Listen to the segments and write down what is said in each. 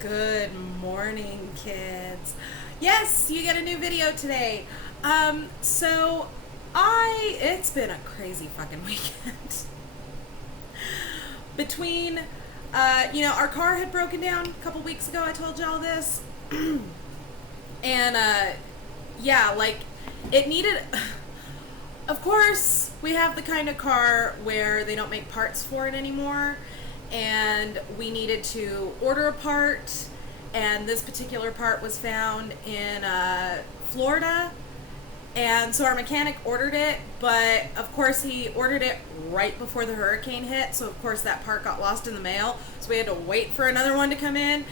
Good morning, kids. Yes, you get a new video today. It's been a crazy fucking weekend. Between, our car had broken down a couple weeks ago. I told y'all this. And, it needed. Of course, we have the kind of car where they don't make parts for it anymore. And we needed to order a part, and this particular part was found in Florida, and so our mechanic ordered it, but of course he ordered it right before the hurricane hit, so of course that part got lost in the mail, so we had to wait for another one to come in.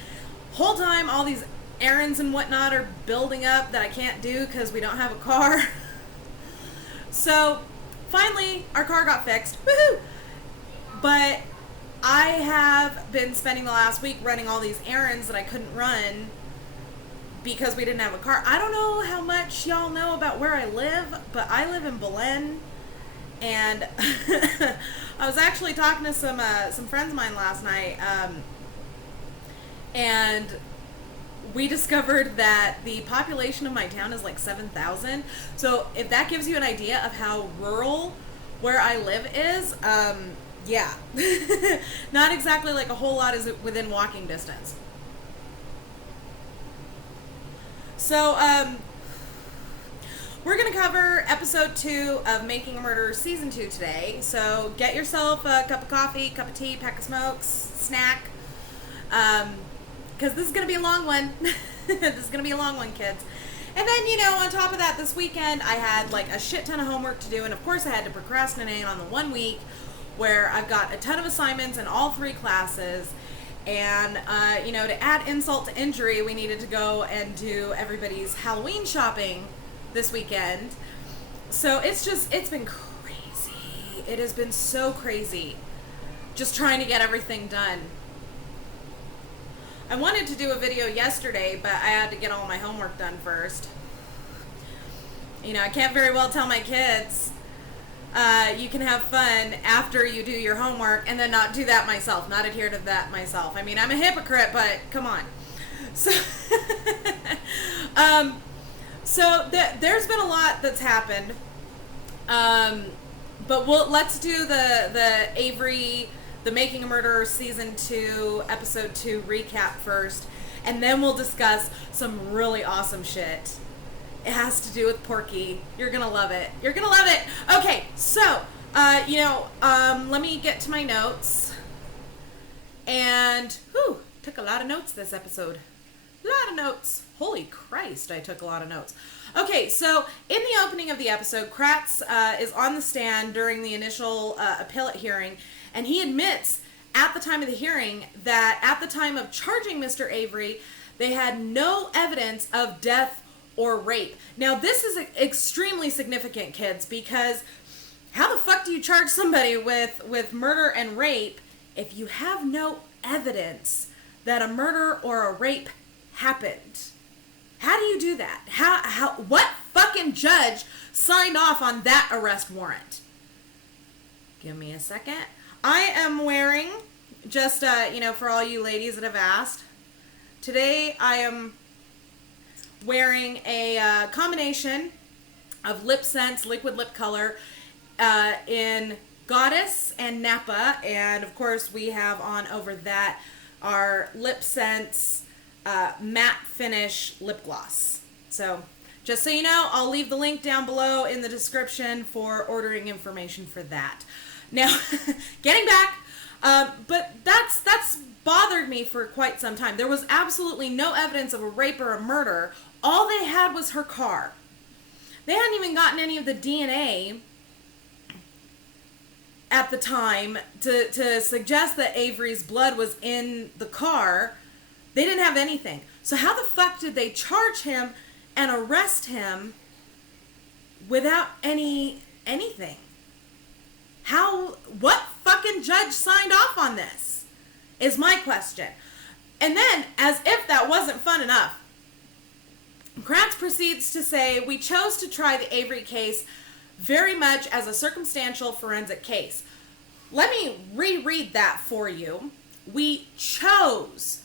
Whole time all these errands and whatnot are building up that I can't do because we don't have a car. So finally our car got fixed. Woohoo! But I have been spending the last week running all these errands that I couldn't run because we didn't have a car. I don't know how much y'all know about where I live, but I live in Belen, and I was actually talking to some friends of mine last night, and we discovered that the population of my town is like 7,000. So if that gives you an idea of how rural where I live is, yeah. Not exactly like a whole lot is within walking distance. So, we're going to cover episode 2 of Making a Murderer season 2 today. So get yourself a cup of coffee, cup of tea, pack of smokes, snack. Because this is going to be a long one. This is going to be a long one, kids. And then, on top of that, this weekend I had like a shit ton of homework to do. And of course I had to procrastinate on the 1 week where I've got a ton of assignments in all 3 classes, and, to add insult to injury, we needed to go and do everybody's Halloween shopping this weekend. So it's been crazy. It has been so crazy just trying to get everything done. I wanted to do a video yesterday, but I had to get all my homework done first. I can't very well tell my kids, you can have fun after you do your homework and then not do that myself, not adhere to that myself. I mean, I'm a hypocrite, but come on. So, there's been a lot that's happened. But let's do the Avery, the Making a Murderer season 2, episode 2 recap first, and then we'll discuss some really awesome shit. It has to do with Porky. You're gonna love it. You're gonna love it. Okay, so, let me get to my notes. And, took a lot of notes this episode. A lot of notes. Holy Christ, I took a lot of notes. Okay, so in the opening of the episode, Kratz is on the stand during the initial appellate hearing, and he admits at the time of the hearing that at the time of charging Mr. Avery, they had no evidence of death or rape. Now, this is extremely significant, kids, because how the fuck do you charge somebody with murder and rape if you have no evidence that a murder or a rape happened? How do you do that? What fucking judge signed off on that arrest warrant? Give me a second. I am wearing, just, for all you ladies that have asked, today I am wearing a combination of lip scents, liquid lip color, in Goddess and Napa, and of course we have on over that our lip scents matte finish lip gloss. So just so you know, I'll leave the link down below in the description for ordering information for that. Now, getting back, but that's bothered me for quite some time. There was absolutely no evidence of a rape or a murder. All they had was her car. They hadn't even gotten any of the DNA at the time to suggest that Avery's blood was in the car. They didn't have anything. So how the fuck did they charge him and arrest him without anything? What fucking judge signed off on this is my question. And then, as if that wasn't fun enough, Kratz proceeds to say, we chose to try the Avery case very much as a circumstantial forensic case. Let me reread that for you. We chose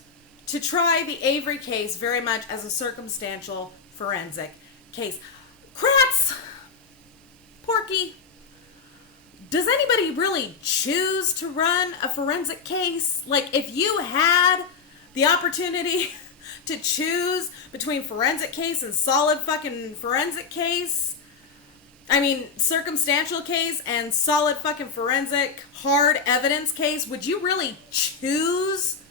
to try the Avery case very much as a circumstantial forensic case. Kratz, Porky, does anybody really choose to run a forensic case? Like, if you had the opportunity to choose between forensic case and solid fucking forensic case, I mean, circumstantial case and solid fucking forensic hard evidence case, would you really choose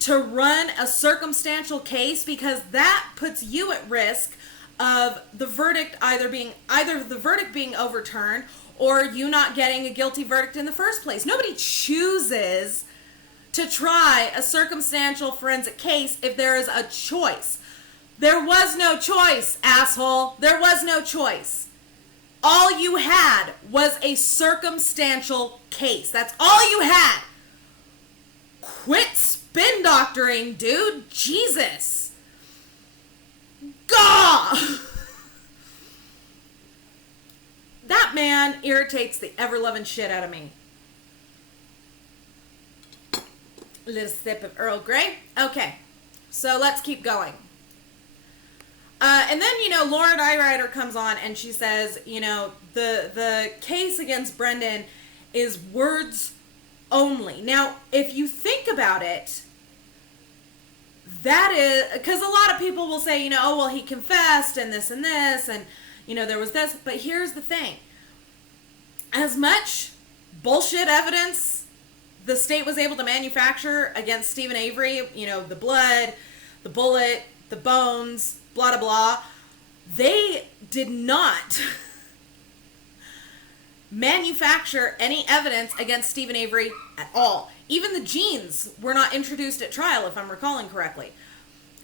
to run a circumstantial case? Because that puts you at risk of the verdict either the verdict being overturned or you not getting a guilty verdict in the first place. Nobody chooses to try a circumstantial forensic case if there is a choice. There was no choice, asshole. There was no choice. All you had was a circumstantial case. That's all you had. Quit spin doctoring, dude. Jesus. Gah! That man irritates the ever-loving shit out of me. A little sip of Earl Grey. Okay, so let's keep going. And then, Laura Nyrider comes on and she says, the case against Brenden is words only. Now, if you think about it, that is, because a lot of people will say, he confessed and this, and there was this. But here's the thing. As much bullshit evidence the state was able to manufacture against Stephen Avery, the blood, the bullet, the bones, blah, blah, blah, they did not manufacture any evidence against Stephen Avery at all. Even the genes were not introduced at trial, if I'm recalling correctly.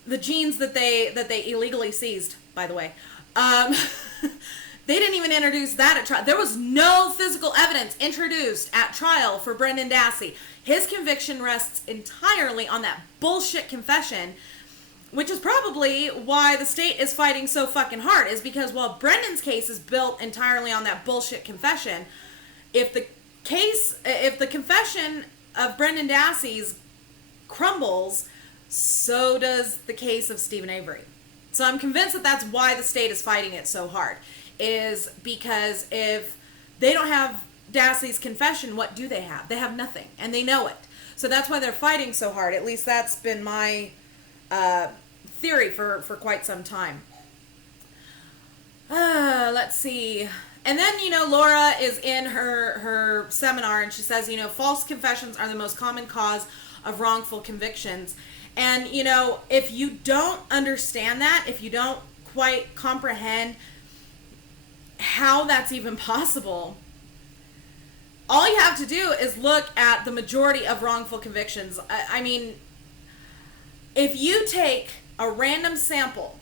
The genes that they illegally seized, by the way. They didn't even introduce that at trial. There was no physical evidence introduced at trial for Brenden Dassey. His conviction rests entirely on that bullshit confession, which is probably why the state is fighting so fucking hard, is because while Brendan's case is built entirely on that bullshit confession, if the confession of Brenden Dassey's crumbles, so does the case of Stephen Avery. So I'm convinced that that's why the state is fighting it so hard, is because if they don't have Dassey's confession, what do they have? They have nothing, and they know it. So that's why they're fighting so hard. At least that's been my theory for quite some time. Let's see. And then, Laura is in her seminar, and she says, false confessions are the most common cause of wrongful convictions. And, if you don't understand that, if you don't quite comprehend how that's even possible, all you have to do is look at the majority of wrongful convictions. I mean, if you take a random sample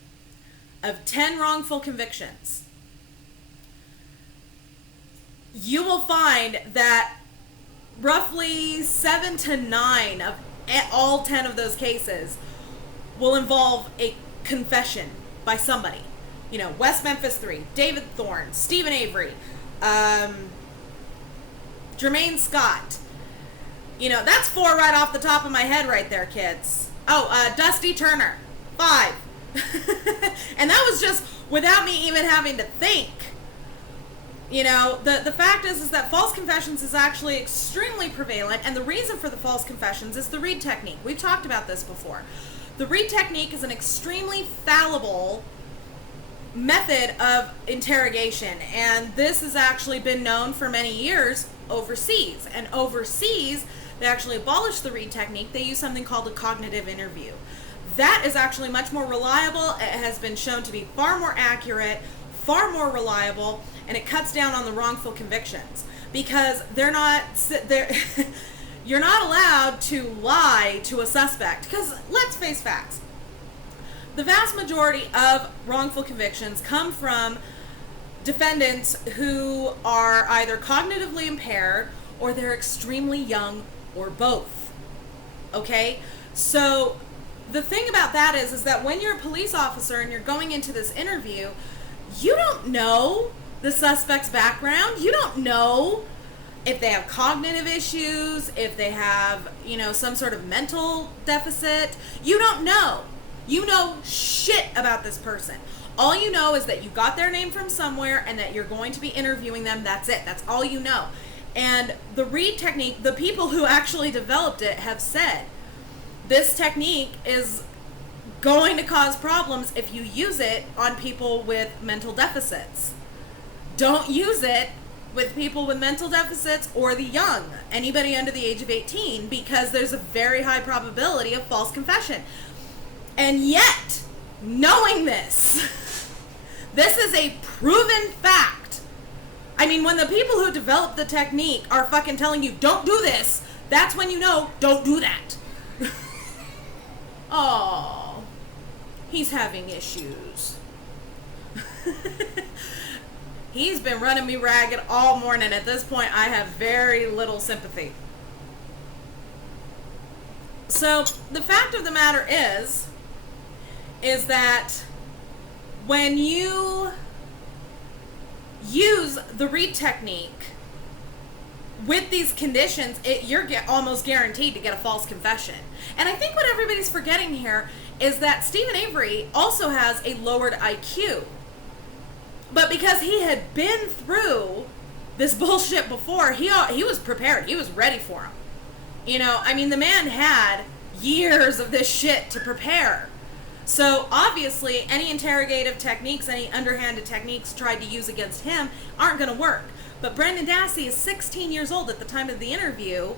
of 10 wrongful convictions, you will find that roughly 7 to 9 of all 10 of those cases will involve a confession by somebody. West Memphis 3, David Thorne, Stephen Avery, Jermaine Scott. That's 4 right off the top of my head right there, kids. Oh, Dusty Turner, 5. And that was just without me even having to think. The fact is that false confessions is actually extremely prevalent, and the reason for the false confessions is the Reed technique. We've talked about this before. The Reed technique is an extremely fallible method of interrogation, and this has actually been known for many years overseas. And overseas, they actually abolished the Reed technique. They use something called a cognitive interview. That is actually much more reliable. It has been shown to be far more accurate, far more reliable, and it cuts down on the wrongful convictions, because you're not allowed to lie to a suspect, because let's face facts. The vast majority of wrongful convictions come from defendants who are either cognitively impaired or they're extremely young, or both. Okay? So the thing about that is that when you're a police officer and you're going into this interview, you don't know the suspect's background. You don't know if they have cognitive issues, if they have, some sort of mental deficit. You don't know. You know shit about this person. All you know is that you got their name from somewhere and that you're going to be interviewing them. That's it. That's all you know. And the Reed technique, the people who actually developed it have said, this technique is going to cause problems if you use it on people with mental deficits. Don't use it with people with mental deficits or the young, anybody under the age of 18, because there's a very high probability of false confession. And yet, knowing this, this is a proven fact. I mean, when the people who developed the technique are fucking telling you, don't do this, that's when you know, don't do that. Oh, he's having issues. He's been running me ragged all morning. At this point, I have very little sympathy. So, the fact of the matter is that when you use the Reed technique with these conditions, you're almost guaranteed to get a false confession. And I think what everybody's forgetting here is that Steven Avery also has a lowered IQ. But because he had been through this bullshit before, he was prepared. He was ready for him. The man had years of this shit to prepare. So, obviously, any interrogative techniques, any underhanded techniques tried to use against him aren't going to work. But Brenden Dassey is 16 years old at the time of the interview,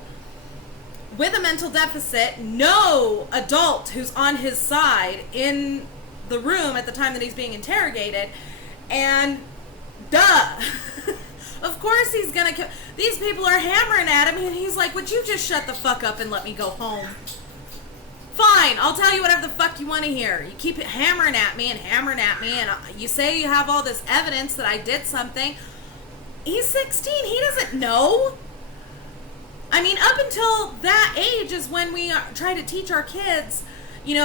with a mental deficit, no adult who's on his side in the room at the time that he's being interrogated, and duh. Of course he's going to... These people are hammering at him, and he's like, would you just shut the fuck up and let me go home? Fine, I'll tell you whatever the fuck you want to hear. You keep hammering at me, and you say you have all this evidence that I did something. He's 16. He doesn't know. I mean, up until that age is when we try to teach our kids,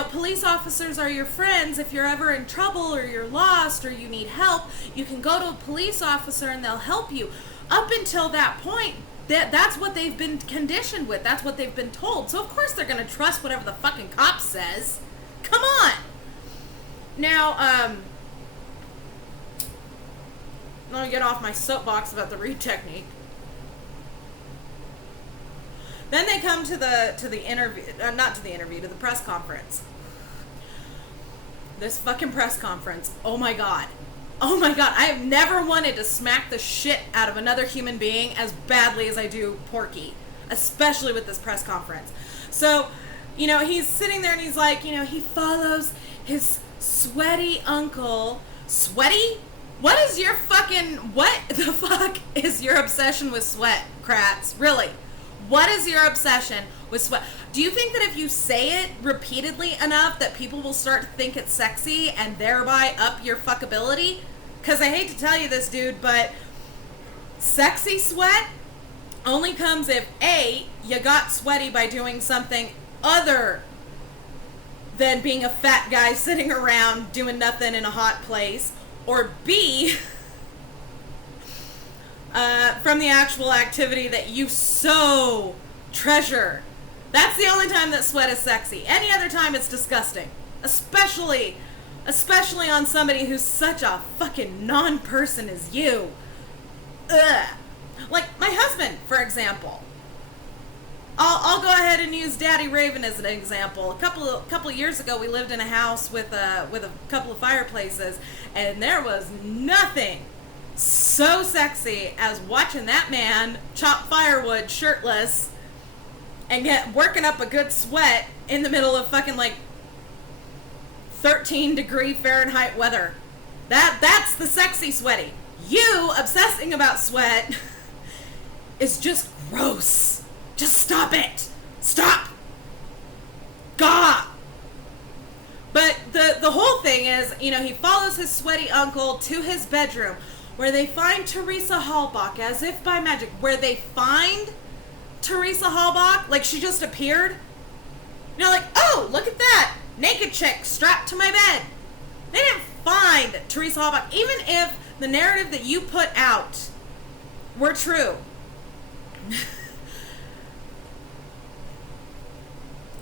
police officers are your friends. If you're ever in trouble or you're lost or you need help, you can go to a police officer and they'll help you. Up until that point, that's what they've been conditioned with. That's what they've been told. So, of course, they're going to trust whatever the fucking cop says. Come on. Now, I'm going to get off my soapbox about the Reed technique. Then they come to the interview, to the press conference. This fucking press conference. Oh my god. I have never wanted to smack the shit out of another human being as badly as I do Porky. Especially with this press conference. So, he's sitting there and he's like, he follows his sweaty uncle. Sweaty? What the fuck is your obsession with sweat, Kratz? Really? What is your obsession with sweat? Do you think that if you say it repeatedly enough that people will start to think it's sexy and thereby up your fuckability? Because I hate to tell you this, dude, but sexy sweat only comes if A, you got sweaty by doing something other than being a fat guy sitting around doing nothing in a hot place, or B, from the actual activity that you so treasure. That's the only time that sweat is sexy. Any other time it's disgusting. Especially on somebody who's such a fucking non-person as you. Ugh. Like my husband, for example. I'll go ahead and use Daddy Raven as an example. A couple of years ago, we lived in a house with a couple of fireplaces, and there was nothing so sexy as watching that man chop firewood shirtless and working up a good sweat in the middle of fucking 13-degree Fahrenheit weather. That's the sexy sweaty. You obsessing about sweat is just gross. Just stop it. Stop. God. But the whole thing is, he follows his sweaty uncle to his bedroom where they find Teresa Halbach as if by magic. Where they find Teresa Halbach, like she just appeared. Oh, look at that. Naked chick strapped to my bed. They didn't find Teresa Halbach. Even if the narrative that you put out were true,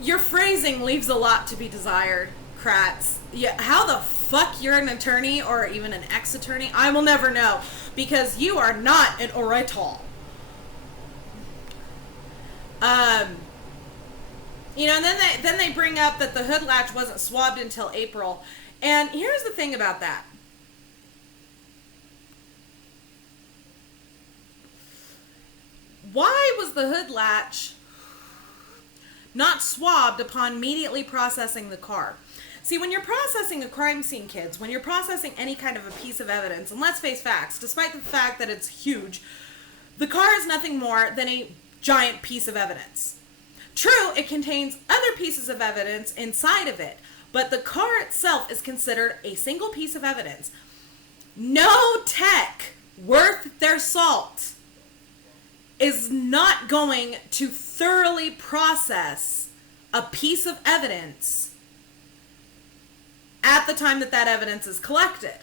Your phrasing leaves a lot to be desired, Kratz. Yeah, how the fuck you're an attorney or even an ex-attorney, I will never know, because you are not an orator. And then they bring up that the hood latch wasn't swabbed until April. And here's the thing about that. Why was the hood latch not swabbed upon immediately processing the car? See, when you're processing a crime scene, kids, when you're processing any kind of a piece of evidence, and let's face facts, despite the fact that it's huge, the car is nothing more than a giant piece of evidence. True, it contains other pieces of evidence inside of it, but the car itself is considered a single piece of evidence. No tech worth their salt is not going to thoroughly process a piece of evidence at the time that that evidence is collected.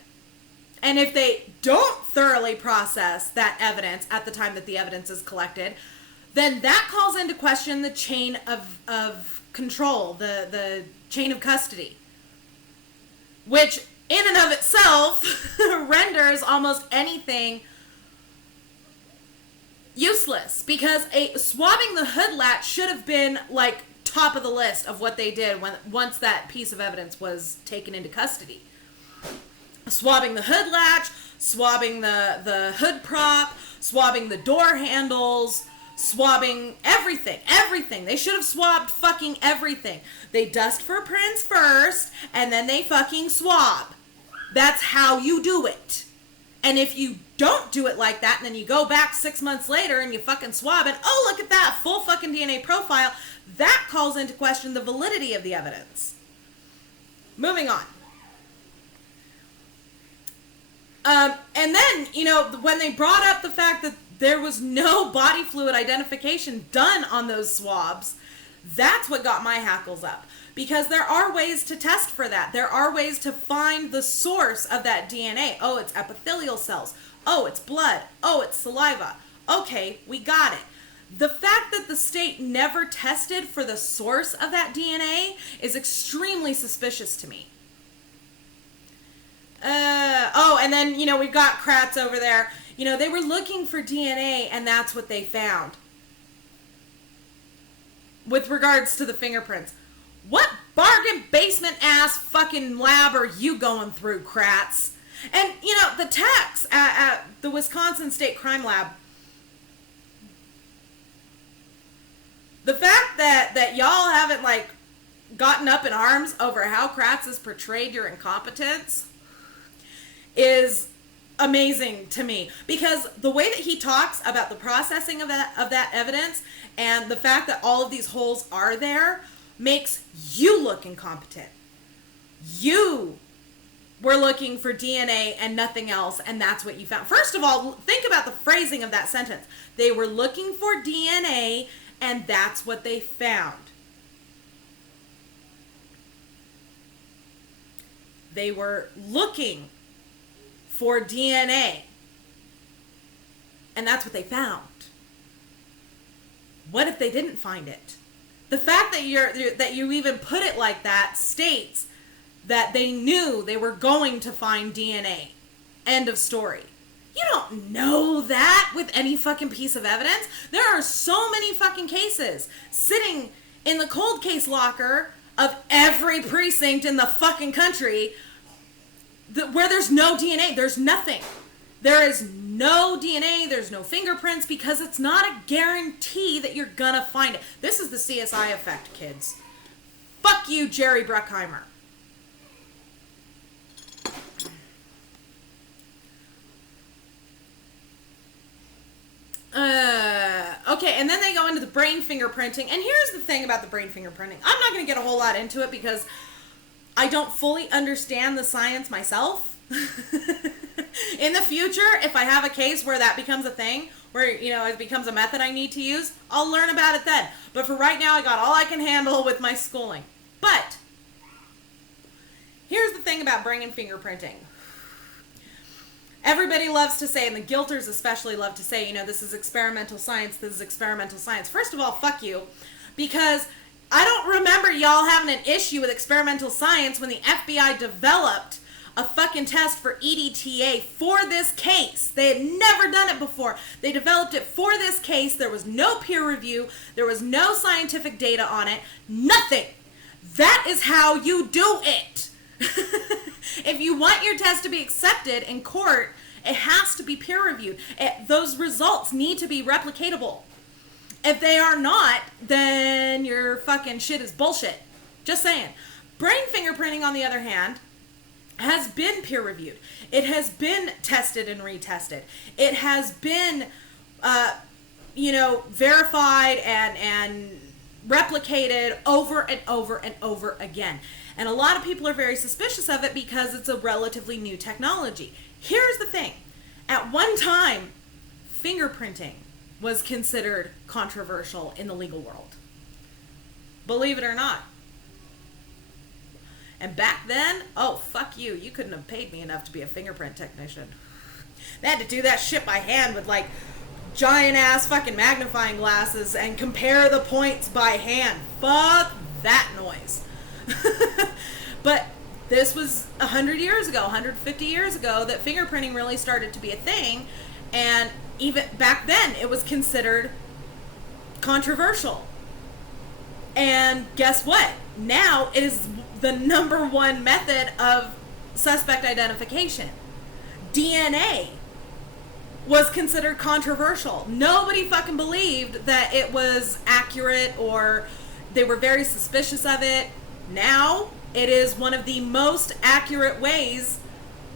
And if they don't thoroughly process that evidence at the time that the evidence is collected, then that calls into question the chain of control, the chain of custody, which in and of itself renders almost anything useless, because swabbing the hood latch should have been like top of the list of what they did once that piece of evidence was taken into custody. Swabbing the hood latch, swabbing the hood prop, swabbing the door handles, swabbing everything. They should have swabbed fucking everything. They dust for prints first, and then they fucking swab. That's how you do it. And if you don't do it like that, and then you go back 6 months later and you fucking swab it, oh, look at that, full fucking DNA profile, that calls into question the validity of the evidence. Moving on. And then, when they brought up the fact that there was no body fluid identification done on those swabs, that's what got my hackles up. Because there are ways to test for that. There are ways to find the source of that DNA. Oh, it's epithelial cells. Oh, it's blood. Oh, it's saliva. Okay, we got it. The fact that the state never tested for the source of that DNA is extremely suspicious to me. And then, we've got Kratz over there. They were looking for DNA, and that's what they found. With regards to the fingerprints. What bargain basement ass fucking lab are you going through, Kratz? And, the techs at the Wisconsin State Crime Lab, the fact that y'all haven't, gotten up in arms over how Kratz has portrayed your incompetence is amazing to me, because the way that he talks about the processing of that evidence and the fact that all of these holes are there makes you look incompetent. You were looking for DNA and nothing else, and that's what you found. First of all, think about the phrasing of that sentence. They were looking for DNA, and that's what they found. They were looking for DNA, and that's what they found. What if they didn't find it? The fact that you even put it like that states that they knew they were going to find DNA. End of story. You don't know that with any fucking piece of evidence. There are so many fucking cases sitting in the cold case locker of every precinct in the fucking country where there's no DNA. There's nothing. There is no DNA. There's no fingerprints, because it's not a guarantee that you're gonna find it. This is the CSI effect, kids. Fuck you, Jerry Bruckheimer. Okay, and then they go into the brain fingerprinting. And here's the thing about the brain fingerprinting. I'm not going to get a whole lot into it because I don't fully understand the science myself. In the future, if I have a case where that becomes a thing, where, it becomes a method I need to use, I'll learn about it then. But for right now, I got all I can handle with my schooling. But here's the thing about brain fingerprinting. Everybody loves to say, and the guilters especially love to say, this is experimental science, this is experimental science. First of all, fuck you, because I don't remember y'all having an issue with experimental science when the FBI developed a fucking test for EDTA for this case. They had never done it before. They developed it for this case. There was no peer review. There was no scientific data on it. Nothing. That is how you do it. If you want your test to be accepted in court, it has to be peer reviewed. Those results need to be replicatable. If they are not, then your fucking shit is bullshit. Just saying. Brain fingerprinting, on the other hand, has been peer reviewed. It has been tested and retested. It has been, verified and replicated over and over and over again. And a lot of people are very suspicious of it because it's a relatively new technology. Here's the thing. At one time, fingerprinting was considered controversial in the legal world. Believe it or not. And back then, oh, fuck you. You couldn't have paid me enough to be a fingerprint technician. They had to do that shit by hand with, like, giant-ass fucking magnifying glasses and compare the points by hand. Fuck that noise. But this was 100 years ago, 150 years ago, that fingerprinting really started to be a thing. And even back then, it was considered controversial. And guess what? Now it is the number one method of suspect identification. DNA was considered controversial. Nobody fucking believed that it was accurate, or they were very suspicious of it. Now it is one of the most accurate ways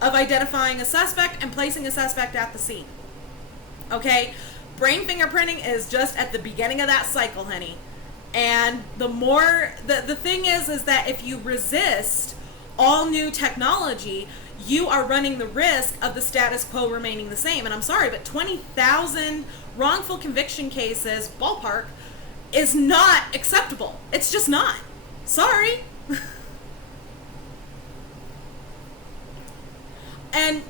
of identifying a suspect and placing a suspect at the scene. Okay? Brain fingerprinting is just at the beginning of that cycle, honey. And the more, the thing is that if you resist all new technology, you are running the risk of the status quo remaining the same. And I'm sorry, but 20,000 wrongful conviction cases, ballpark, is not acceptable. It's just not. Sorry. And,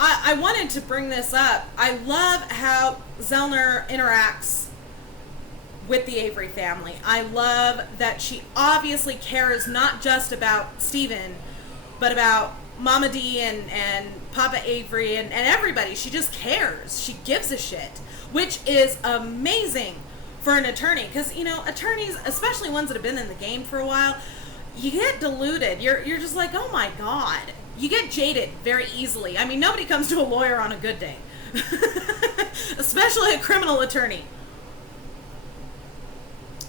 I wanted to bring this up. I love how Zellner interacts with the Avery family. I love that she obviously cares not just about Steven, but about Mama D and Papa Avery and everybody. She just cares. She gives a shit, which is amazing for an attorney. Because, attorneys, especially ones that have been in the game for a while, you get deluded. You're just like, oh my God. You get jaded very easily. I mean, nobody comes to a lawyer on a good day. Especially a criminal attorney.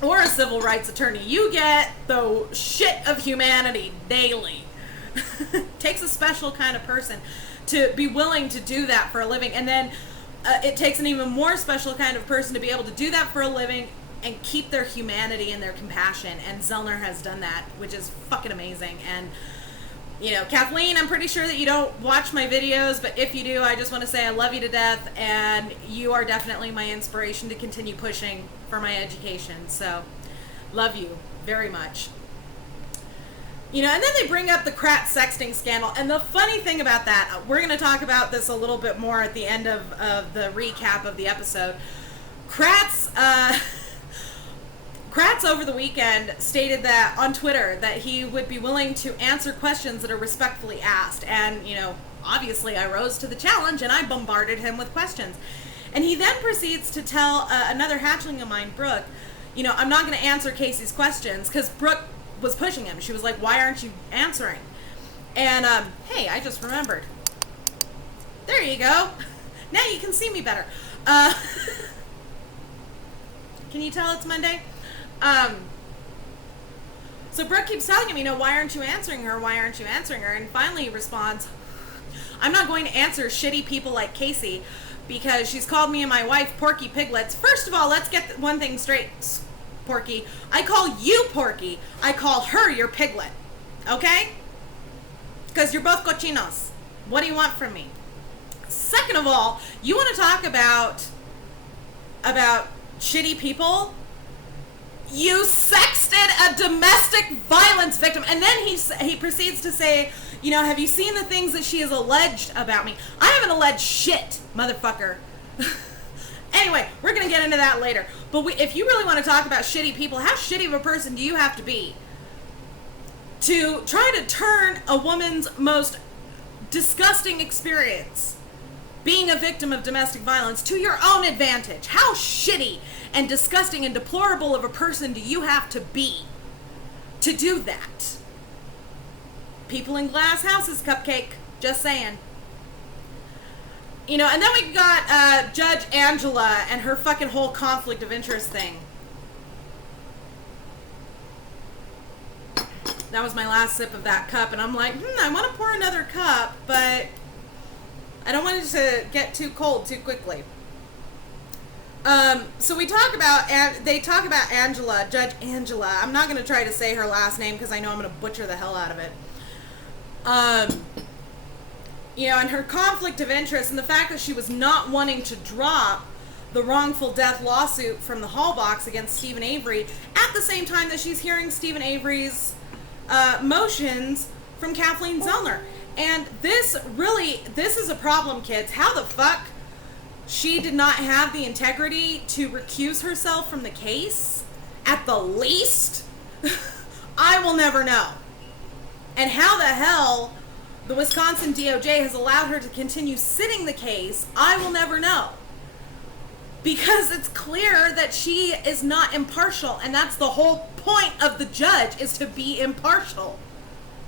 Or a civil rights attorney. You get the shit of humanity daily. Takes a special kind of person to be willing to do that for a living. And then it takes an even more special kind of person to be able to do that for a living and keep their humanity and their compassion. And Zellner has done that, which is fucking amazing. And, Kathleen, I'm pretty sure that you don't watch my videos, but if you do, I just want to say I love you to death, and you are definitely my inspiration to continue pushing for my education. So, love you very much. And then they bring up the Kratz sexting scandal. And the funny thing about that, we're going to talk about this a little bit more at the end of the recap of the episode. Kratz over the weekend stated that on Twitter that he would be willing to answer questions that are respectfully asked. And, obviously I rose to the challenge and I bombarded him with questions. And he then proceeds to tell another hatchling of mine, Brooke, I'm not going to answer Casey's questions, because Brooke was pushing him. She was like, why aren't you answering? And, hey, I just remembered. There you go. Now you can see me better. Can you tell it's Monday? So Brooke keeps telling him, why aren't you answering her? Why aren't you answering her? And finally he responds, I'm not going to answer shitty people like Casey because she's called me and my wife Porky Piglets. First of all, let's get one thing straight, Porky. I call you Porky. I call her your piglet. Okay? Because you're both cochinos. What do you want from me? Second of all, you want to talk about shitty people? You sexted a domestic violence victim. And then he proceeds to say, you know, have you seen the things that she has alleged about me? I haven't alleged shit, motherfucker. Anyway, we're going to get into that later. But if you really want to talk about shitty people, how shitty of a person do you have to be to try to turn a woman's most disgusting experience, being a victim of domestic violence, to your own advantage? How shitty and disgusting and deplorable of a person do you have to be to do that? People in glass houses, Cupcake. Just saying. You know, and then we got Judge Angela and her fucking whole conflict of interest thing. That was my last sip of that cup, and I'm like, I want to pour another cup, but I don't want it to get too cold too quickly. So they talk about Angela, Judge Angela. I'm not going to try to say her last name because I know I'm going to butcher the hell out of it. You know, and her conflict of interest and the fact that she was not wanting to drop the wrongful death lawsuit from the P.O.Box against Steven Avery at the same time that she's hearing Steven Avery's motions from Kathleen Zellner. And this is a problem, kids. How the fuck she did not have the integrity to recuse herself from the case, at the least, I will never know. And how the hell the Wisconsin DOJ has allowed her to continue sitting the case, I will never know. Because it's clear that she is not impartial, and that's the whole point of the judge, is to be impartial.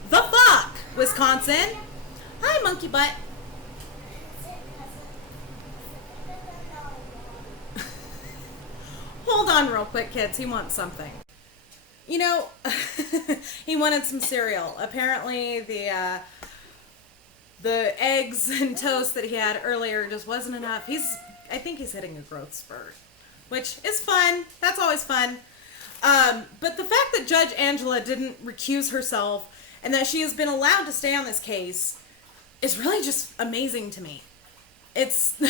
The fuck, Wisconsin? Hi, monkey butt. Hold on real quick, kids. He wants something. You know, he wanted some cereal. Apparently, the eggs and toast that he had earlier just wasn't enough. I think he's hitting a growth spurt, which is fun. That's always fun. But the fact that Judge Angela didn't recuse herself and that she has been allowed to stay on this case is really just amazing to me. It's...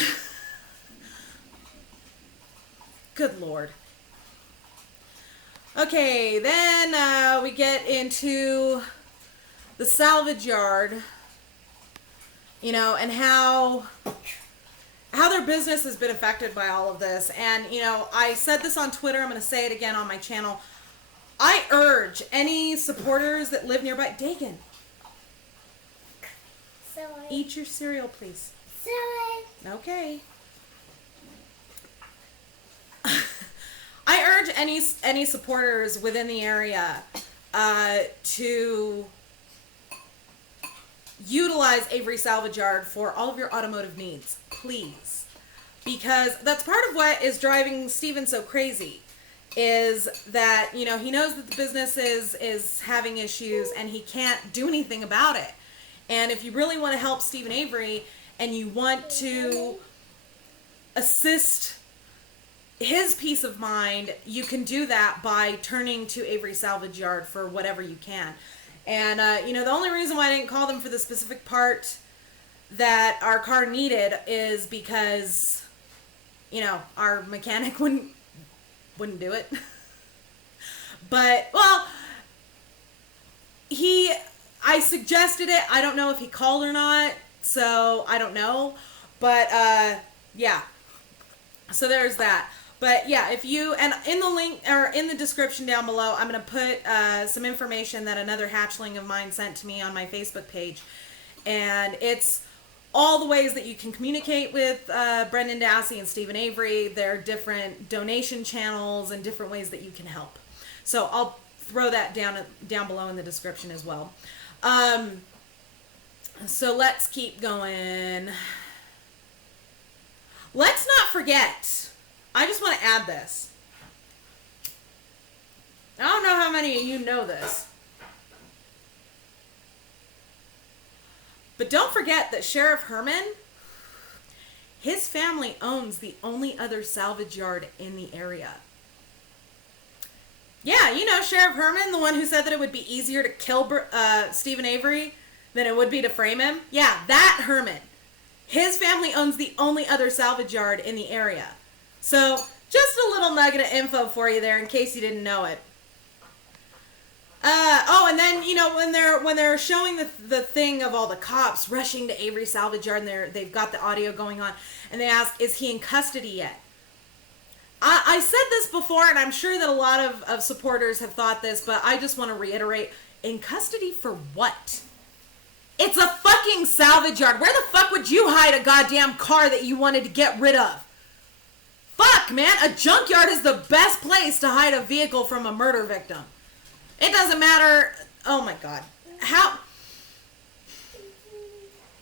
Good Lord. Okay, then we get into the Salvage Yard, you know, and how their business has been affected by all of this. And, you know, I said this on Twitter, I'm going to say it again on my channel. I urge any supporters that live nearby, Dagan, eat your cereal, please. Sorry. Okay. I urge any supporters within the area to utilize Avery Salvage Yard for all of your automotive needs, please. Because that's part of what is driving Steven so crazy, is that, you know, he knows that the business is having issues and he can't do anything about it. And if you really want to help Steven Avery and you want to assist his peace of mind, you can do that by turning to Avery Salvage Yard for whatever you can. And, you know, the only reason why I didn't call them for the specific part that our car needed is because, you know, our mechanic wouldn't do it. But, well, I suggested it. I don't know if he called or not, so I don't know. But, yeah. So there's that. But yeah, if you, and in the link, or in the description down below, I'm going to put some information that another hatchling of mine sent to me on my Facebook page. And it's all the ways that you can communicate with Brenden Dassey and Steven Avery, their different donation channels and different ways that you can help. So I'll throw that down below in the description as well. So let's keep going. Let's not forget, I just want to add this. I don't know how many of you know this, but don't forget that Sheriff Herman, his family owns the only other salvage yard in the area. Yeah, you know Sheriff Herman, the one who said that it would be easier to kill Steven Avery than it would be to frame him? Yeah, that Herman. His family owns the only other salvage yard in the area. So, just a little nugget of info for you there in case you didn't know it. when they're showing the thing of all the cops rushing to Avery Salvage Yard, and they've got the audio going on, and they ask, is he in custody yet? I said this before, and I'm sure that a lot of supporters have thought this, but I just want to reiterate, in custody for what? It's a fucking salvage yard. Where the fuck would you hide a goddamn car that you wanted to get rid of? Fuck, man. A junkyard is the best place to hide a vehicle from a murder victim. It doesn't matter. Oh my God. How?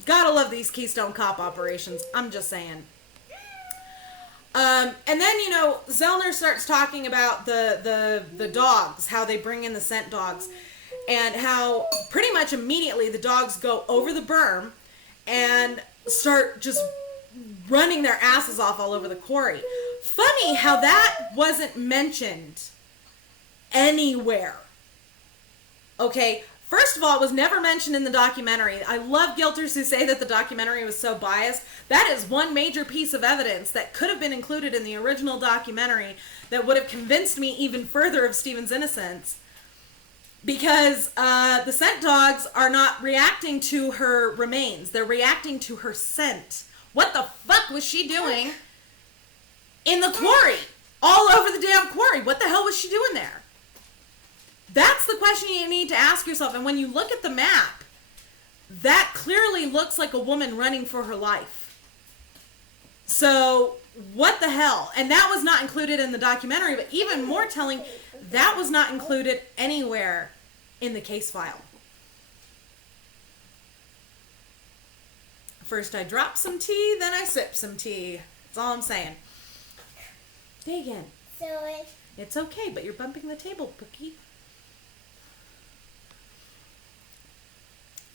Gotta love these Keystone Cop operations. I'm just saying. And then, you know, Zellner starts talking about the dogs, how they bring in the scent dogs, and how pretty much immediately the dogs go over the berm and start just running their asses off all over the quarry. Funny how that wasn't mentioned anywhere. Okay, first of all, it was never mentioned in the documentary. I love guilters who say that the documentary was so biased. That is one major piece of evidence that could have been included in the original documentary that would have convinced me even further of Steven's innocence. Because the scent dogs are not reacting to her remains. They're reacting to her scent. What the fuck was she doing in the quarry? All over the damn quarry. What the hell was she doing there? That's the question you need to ask yourself. And when you look at the map, that clearly looks like a woman running for her life. So, what the hell? And that was not included in the documentary, but even more telling, that was not included anywhere in the case file. First I drop some tea, then I sip some tea. That's all I'm saying. Dagan. So it's okay, but you're bumping the table, Pookie.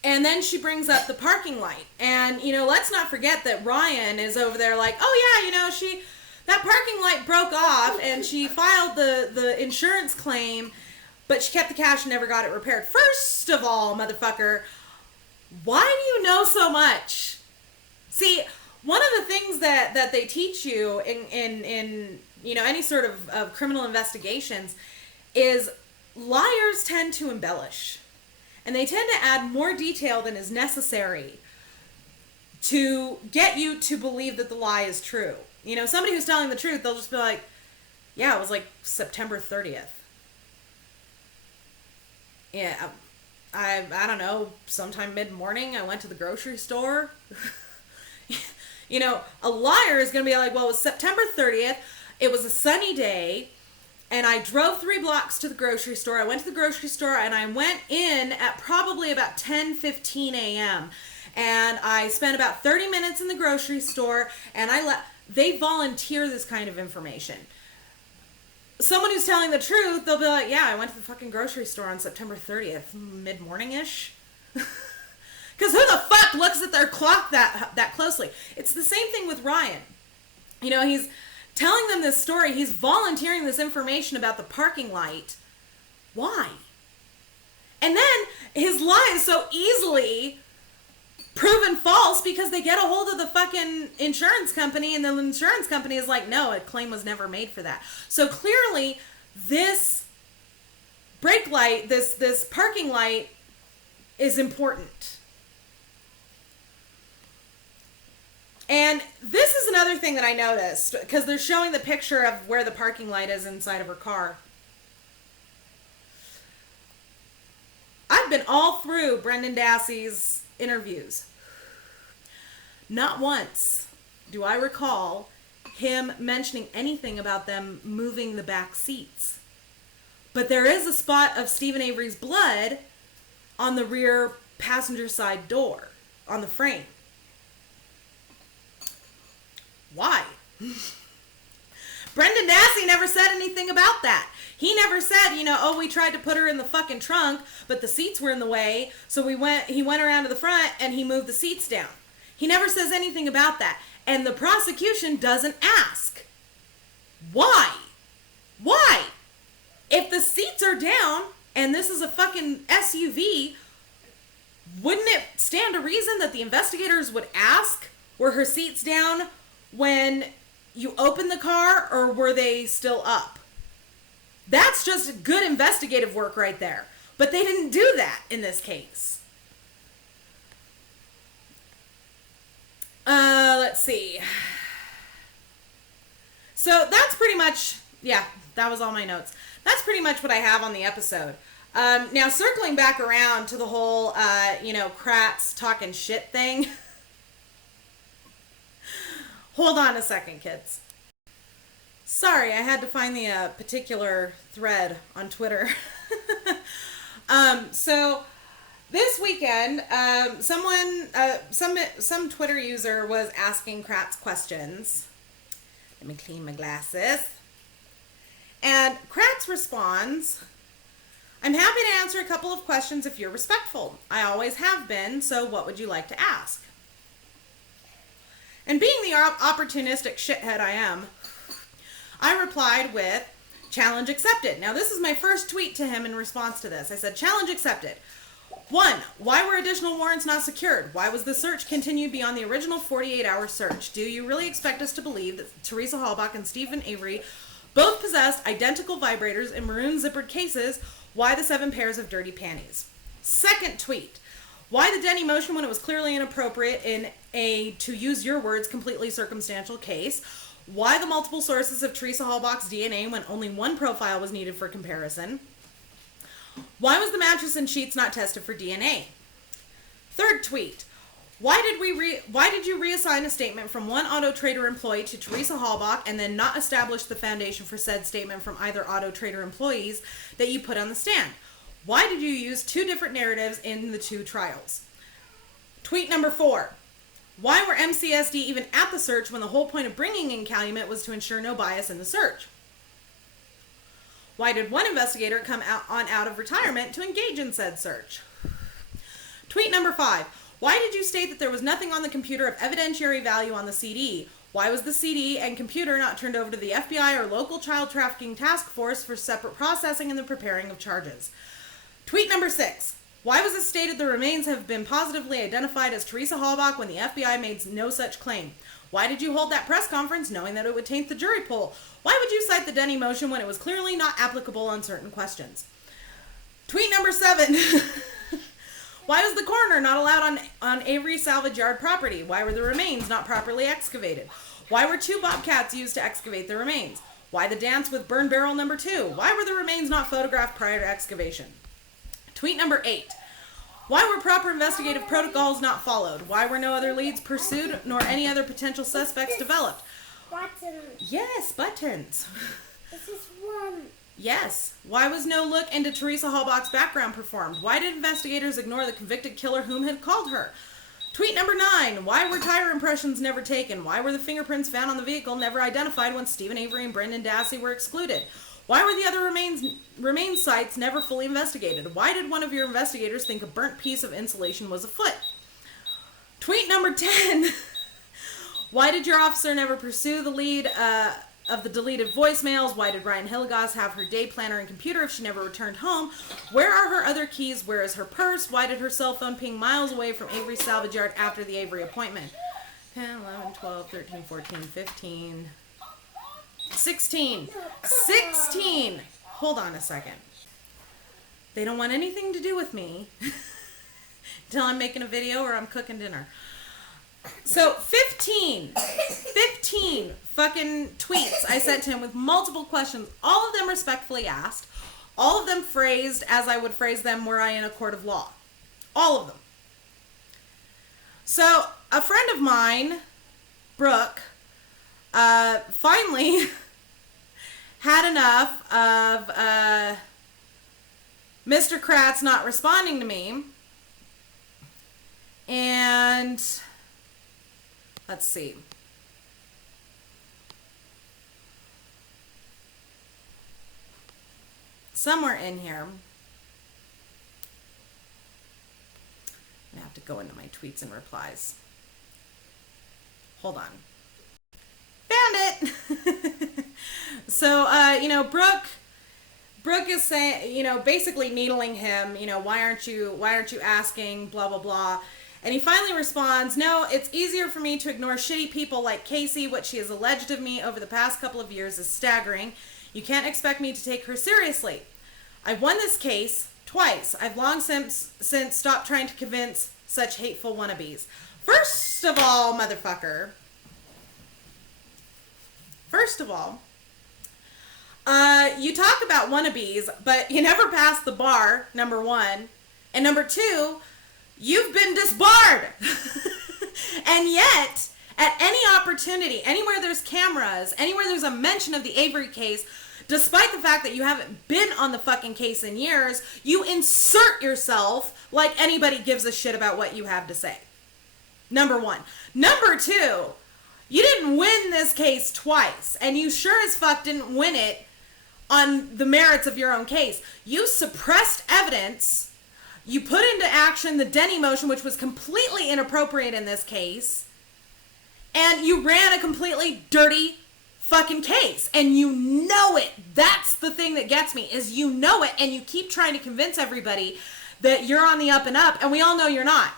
And then she brings up the parking light. And, you know, let's not forget that Ryan is over there like, oh yeah, you know, that parking light broke off and she filed the insurance claim, but she kept the cash and never got it repaired. First of all, motherfucker, why do you know so much? See, one of the things that they teach you in you know, any sort of criminal investigations is liars tend to embellish. And they tend to add more detail than is necessary to get you to believe that the lie is true. You know, somebody who's telling the truth, they'll just be like, yeah, it was like September 30th. Yeah, I don't know, sometime mid-morning, I went to the grocery store. You know, a liar is going to be like, well, it was September 30th, it was a sunny day, and I drove 3 blocks to the grocery store. I went to the grocery store, and I went in at probably about 10:15 a.m., and I spent about 30 minutes in the grocery store, and they volunteer this kind of information. Someone who's telling the truth, they'll be like, yeah, I went to the fucking grocery store on September 30th, mid-morning-ish. Because who the fuck looks at their clock that closely? It's the same thing with Ryan. You know, he's telling them this story. He's volunteering this information about the parking light. Why? And then his lie is so easily proven false because they get a hold of the fucking insurance company, and the insurance company is like, no, a claim was never made for that. So clearly this brake light, this parking light is important. And this is another thing that I noticed, because they're showing the picture of where the parking light is inside of her car. I've been all through Brendan Dassey's interviews. Not once do I recall him mentioning anything about them moving the back seats. But there is a spot of Stephen Avery's blood on the rear passenger side door, on the frame. Why? Brendan Dassey never said anything about that. He never said, you know, oh, we tried to put her in the fucking trunk, but the seats were in the way, so he went around to the front and he moved the seats down. He never says anything about that. And the prosecution doesn't ask. Why? Why? If the seats are down and this is a fucking SUV, wouldn't it stand to reason that the investigators would ask, were her seats down when you opened the car, or were they still up? That's just good investigative work right there. But they didn't do that in this case. Let's see. So that's pretty much, yeah, that was all my notes. That's pretty much what I have on the episode. Now, circling back around to the whole, Kratz talking shit thing. Hold on a second, kids. Sorry, I had to find the particular thread on Twitter. So this weekend, some Twitter user was asking Kratz questions. Let me clean my glasses. And Kratz responds, I'm happy to answer a couple of questions if you're respectful. I always have been, so what would you like to ask? And being the opportunistic shithead I am, I replied with, challenge accepted. Now, this is my first tweet to him in response to this. I said, challenge accepted. 1. Why were additional warrants not secured? Why was the search continued beyond the original 48-hour search? Do you really expect us to believe that Teresa Halbach and Steven Avery both possessed identical vibrators in maroon zippered cases? Why the 7 pairs of dirty panties? Second tweet. Why the Denny motion when it was clearly inappropriate in a, to use your words, completely circumstantial case? Why the multiple sources of Teresa Halbach's DNA when only one profile was needed for comparison? Why was the mattress and sheets not tested for DNA? Third tweet. Why did you reassign a statement from one Auto Trader employee to Teresa Halbach and then not establish the foundation for said statement from either Auto Trader employees that you put on the stand? Why did you use 2 different narratives in the 2 trials? Tweet number 4. Why were MCSD even at the search when the whole point of bringing in Calumet was to ensure no bias in the search? Why did one investigator come out of retirement to engage in said search? Tweet number 5. Why did you state that there was nothing on the computer of evidentiary value on the CD? Why was the CD and computer not turned over to the FBI or local child trafficking task force for separate processing and the preparing of charges? Tweet number 6. Why was it stated the remains have been positively identified as Teresa Halbach when the FBI made no such claim? Why did you hold that press conference knowing that it would taint the jury pool? Why would you cite the Denny motion when it was clearly not applicable on certain questions? Tweet number 7. Why was the coroner not allowed on Avery Salvage Yard property? Why were the remains not properly excavated? Why were 2 bobcats used to excavate the remains? Why the dance with burn barrel number 2? Why were the remains not photographed prior to excavation? Tweet number 8. Why were proper investigative protocols not followed? Why were no other leads pursued nor any other potential suspects developed? Buttons. Yes, buttons. This is one. Yes. Why was no look into Teresa Halbach's background performed? Why did investigators ignore the convicted killer whom had called her? Tweet number 9. Why were tire impressions never taken? Why were the fingerprints found on the vehicle never identified when Steven Avery and Brenden Dassey were excluded? Why were the other remains sites never fully investigated? Why did one of your investigators think a burnt piece of insulation was afoot? Tweet number 10. Why did your officer never pursue the lead of the deleted voicemails? Why did Ryan Hilligoss have her day planner and computer if she never returned home? Where are her other keys? Where is her purse? Why did her cell phone ping miles away from Avery Salvage Yard after the Avery appointment? 10, 11, 12, 13, 14, 15... 16. Hold on a second. They don't want anything to do with me until I'm making a video or I'm cooking dinner. So 15 fucking tweets I sent to him with multiple questions, all of them respectfully asked, all of them phrased as I would phrase them were I in a court of law. All of them. So a friend of mine, Brooke, finally had enough of Mr. Kratz not responding to me. And let's see. Somewhere in here, I'm gonna have to go into my tweets and replies. Hold on. Found it. So, Brooke is saying, basically needling him, why aren't you asking, blah, blah, blah. And he finally responds, no, it's easier for me to ignore shitty people like Casey. What she has alleged of me over the past couple of years is staggering. You can't expect me to take her seriously. I've won this case twice. I've long since stopped trying to convince such hateful wannabes. First of all, motherfucker. First of all, you talk about wannabes, but you never pass the bar, number one. And number two, you've been disbarred. And yet, at any opportunity, anywhere there's cameras, anywhere there's a mention of the Avery case, despite the fact that you haven't been on the fucking case in years, you insert yourself like anybody gives a shit about what you have to say. Number one. Number two, you didn't win this case twice, and you sure as fuck didn't win it on the merits of your own case. You suppressed evidence. You put into action the Denny motion, which was completely inappropriate in this case. And you ran a completely dirty fucking case. And you know it. That's the thing that gets me, is you know it, and you keep trying to convince everybody that you're on the up and up, and we all know you're not.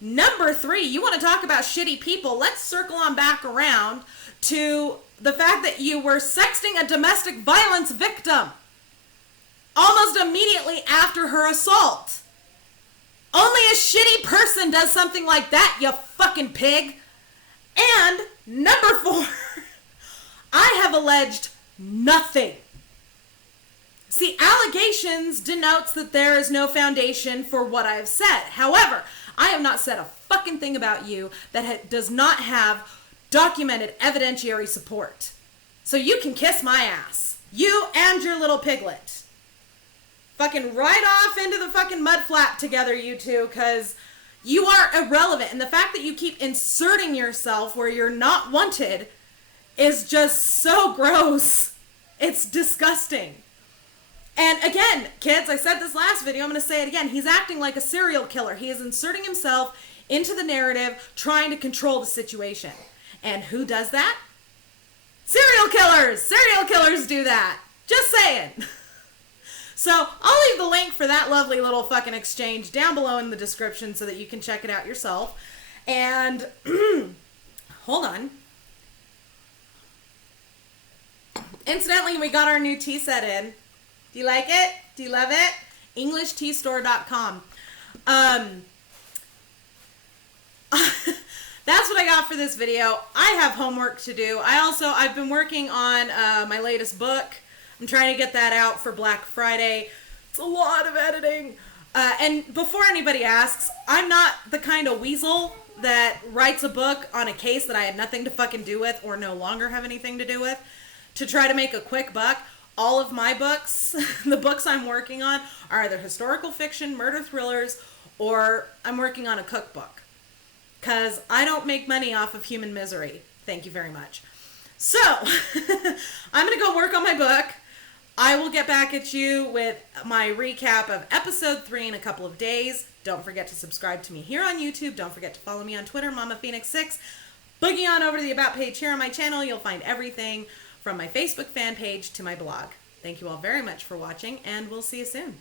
Number three, you want to talk about shitty people. Let's circle on back around to the fact that you were sexting a domestic violence victim almost immediately after her assault. Only a shitty person does something like that, you fucking pig. And number four, I have alleged nothing. See, allegations denotes that there is no foundation for what I have said. However, I have not said a fucking thing about you that does not have documented evidentiary support. So you can kiss my ass. You and your little piglet. Fucking ride off into the fucking mud flap together, you two, because you are irrelevant. And the fact that you keep inserting yourself where you're not wanted is just so gross. It's disgusting. And again, kids, I said this last video, I'm going to say it again. He's acting like a serial killer. He is inserting himself into the narrative, trying to control the situation. And who does that? Serial killers! Serial killers do that. Just saying. So I'll leave the link for that lovely little fucking exchange down below in the description so that you can check it out yourself. And hold on. Incidentally, we got our new tea set in. Do you like it? Do you love it? EnglishTeaStore.com. That's what I got for this video. I have homework to do. I've been working on my latest book. I'm trying to get that out for Black Friday. It's a lot of editing. And before anybody asks, I'm not the kind of weasel that writes a book on a case that I had nothing to fucking do with or no longer have anything to do with to try to make a quick buck. All of my books, the books I'm working on, are either historical fiction, murder thrillers, or I'm working on a cookbook. Because I don't make money off of human misery. Thank you very much. So, I'm going to go work on my book. I will get back at you with my recap of episode 3 in a couple of days. Don't forget to subscribe to me here on YouTube. Don't forget to follow me on Twitter, MamaPhoenix6. Boogie on over to the About page here on my channel. You'll find everything from my Facebook fan page to my blog. Thank you all very much for watching, and we'll see you soon.